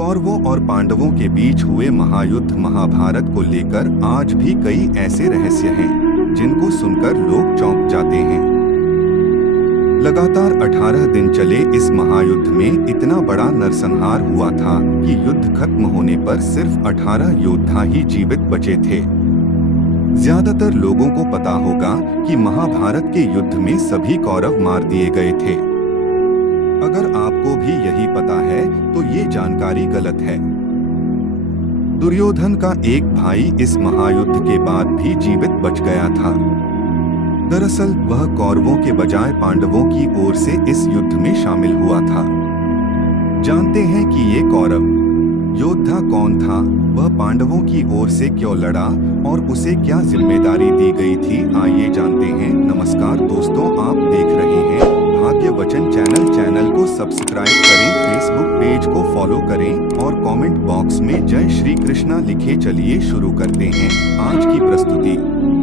कौरवों और पांडवों के बीच हुए महायुद्ध महाभारत को लेकर आज भी कई ऐसे रहस्य हैं जिनको सुनकर लोग चौंक जाते हैं। लगातार 18 दिन चले इस महायुद्ध में इतना बड़ा नरसंहार हुआ था कि युद्ध खत्म होने पर सिर्फ 18 योद्धा ही जीवित बचे थे। ज्यादातर लोगों को पता होगा कि महाभारत के युद्ध में सभी कौरव मार दिए गए थे। अगर आपको भी यही पता है तो ये जानकारी गलत है। दुर्योधन का एक भाई इस महायुद्ध के बाद भी जीवित बच गया था। दरअसल वह कौरवों के बजाय पांडवों की ओर से इस युद्ध में शामिल हुआ था। जानते हैं कि ये कौरव योद्धा कौन था, वह पांडवों की ओर से क्यों लड़ा और उसे क्या जिम्मेदारी दी गई थी, आइए जानते हैं। नमस्कार दोस्तों, आप देख रहे हैं भाग्य वचन चैनल को सब्सक्राइब करें, फेसबुक पेज को फॉलो करें और कमेंट बॉक्स में जय श्री कृष्णा लिखे। चलिए शुरू करते हैं आज की प्रस्तुति।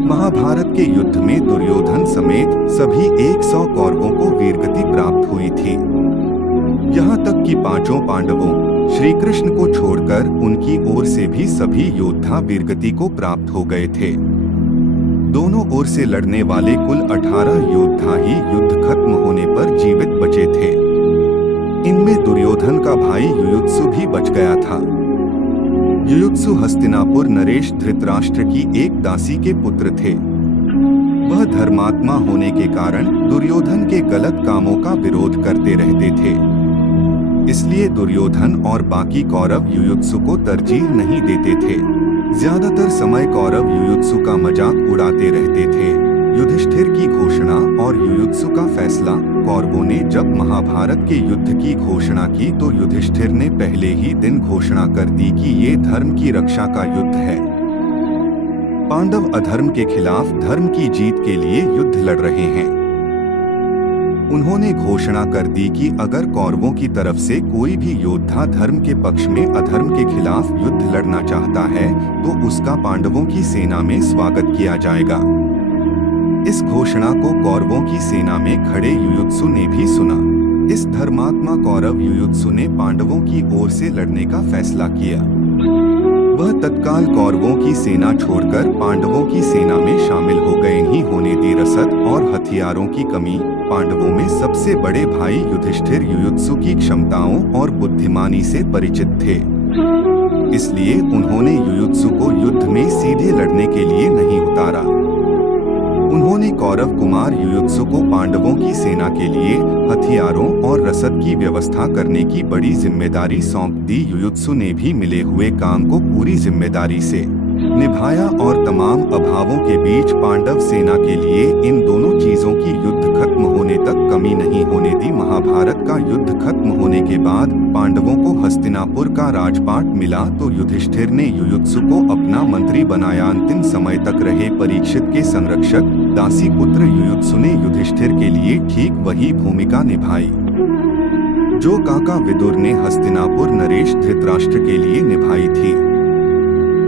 महाभारत के युद्ध में दुर्योधन समेत सभी 100 कौरवों को वीरगति प्राप्त हुई थी। यहाँ तक कि पांचों पांडवों श्री कृष्ण को छोड़कर उनकी ओर से भी सभी योद्धा वीरगति को प्राप्त हो गए थे। दोनों ओर से लड़ने वाले कुल 18 योद्धा ही युद्ध खत्म होने पर जीवित बचे थे। इनमें दुर्योधन का भाई युयुत्सु भी बच गया था। युयुत्सु हस्तिनापुर नरेश धृतराष्ट्र की एक दासी के पुत्र थे। वह धर्मात्मा होने के कारण दुर्योधन के गलत कामों का विरोध करते रहते थे। इसलिए दुर्योधन और बाकी कौरव युयुत्सु को तरजीह नहीं देते थे। ज्यादातर समय कौरव युयुत्सु का मजाक उड़ाते रहते थे। युधिष्ठिर की घोषणा और युयुत्सु का फैसला। कौरवों ने जब महाभारत के युद्ध की घोषणा की तो युधिष्ठिर ने पहले ही दिन घोषणा कर दी कि ये धर्म की रक्षा का युद्ध है। पांडव अधर्म के खिलाफ धर्म की जीत के लिए युद्ध लड़ रहे हैं। उन्होंने घोषणा कर दी कि अगर कौरवों की तरफ से कोई भी योद्धा धर्म के पक्ष में अधर्म के खिलाफ युद्ध लड़ना चाहता है तो उसका पांडवों की सेना में स्वागत किया जाएगा। इस घोषणा को कौरवों की सेना में खड़े युयुत्सु ने भी सुना। इस धर्मात्मा कौरव युयुत्सु ने पांडवों की ओर से लड़ने का फैसला किया। वह तत्काल कौरवों की सेना छोड़कर पांडवों की सेना में शामिल हो गए। ही होने दी रसद और हथियारों की कमी। पांडवों में सबसे बड़े भाई युधिष्ठिर युयुत्सु की क्षमताओं और बुद्धिमानी से परिचित थे। इसलिए उन्होंने युयुत्सु को युद्ध में सीधे लड़ने के लिए नहीं उतारा। उन्होंने कौरव कुमार युयुत्सु को पांडवों की सेना के लिए हथियारों और रसद की व्यवस्था करने की बड़ी जिम्मेदारी सौंप दी। युयुत्सु ने भी मिले हुए काम को पूरी जिम्मेदारी से निभाया और तमाम अभावों के बीच पांडव सेना के लिए इन दोनों चीजों की युद्ध खत्म होने तक कमी नहीं होने दी। महाभारत का युद्ध खत्म होने के बाद पांडवों को हस्तिनापुर का राजपाट मिला तो युधिष्ठिर ने युयुत्सु को अपना मंत्री बनाया। अंतिम समय तक रहे परीक्षित के संरक्षक दासी पुत्र युयुत्सु ने युधिष्ठिर के लिए ठीक वही भूमिका निभाई जो काका विदुर ने हस्तिनापुर नरेश धृतराष्ट्र के लिए निभाई थी।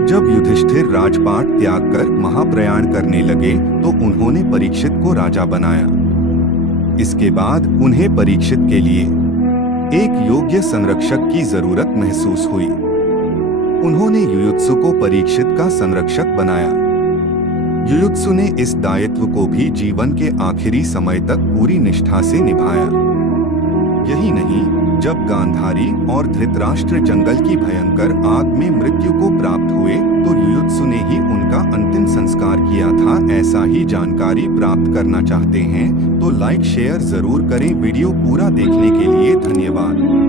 जब युधिष्ठिर राजपाट त्याग कर महाप्रयाण करने लगे तो उन्होंने परीक्षित को राजा बनाया। इसके बाद उन्हें परीक्षित के लिए एक योग्य संरक्षक की जरूरत महसूस हुई। उन्होंने युयुत्सु को परीक्षित का संरक्षक बनाया। युयुत्सु ने इस दायित्व को भी जीवन के आखिरी समय तक पूरी निष्ठा से निभाया। यही नहीं, जब गांधारी और धृतराष्ट्र जंगल की भयंकर आग में मृत्यु को प्राप्त हुए तो युयुत्सु ने ही उनका अंतिम संस्कार किया था। ऐसा ही जानकारी प्राप्त करना चाहते हैं तो लाइक शेयर जरूर करें। वीडियो पूरा देखने के लिए धन्यवाद।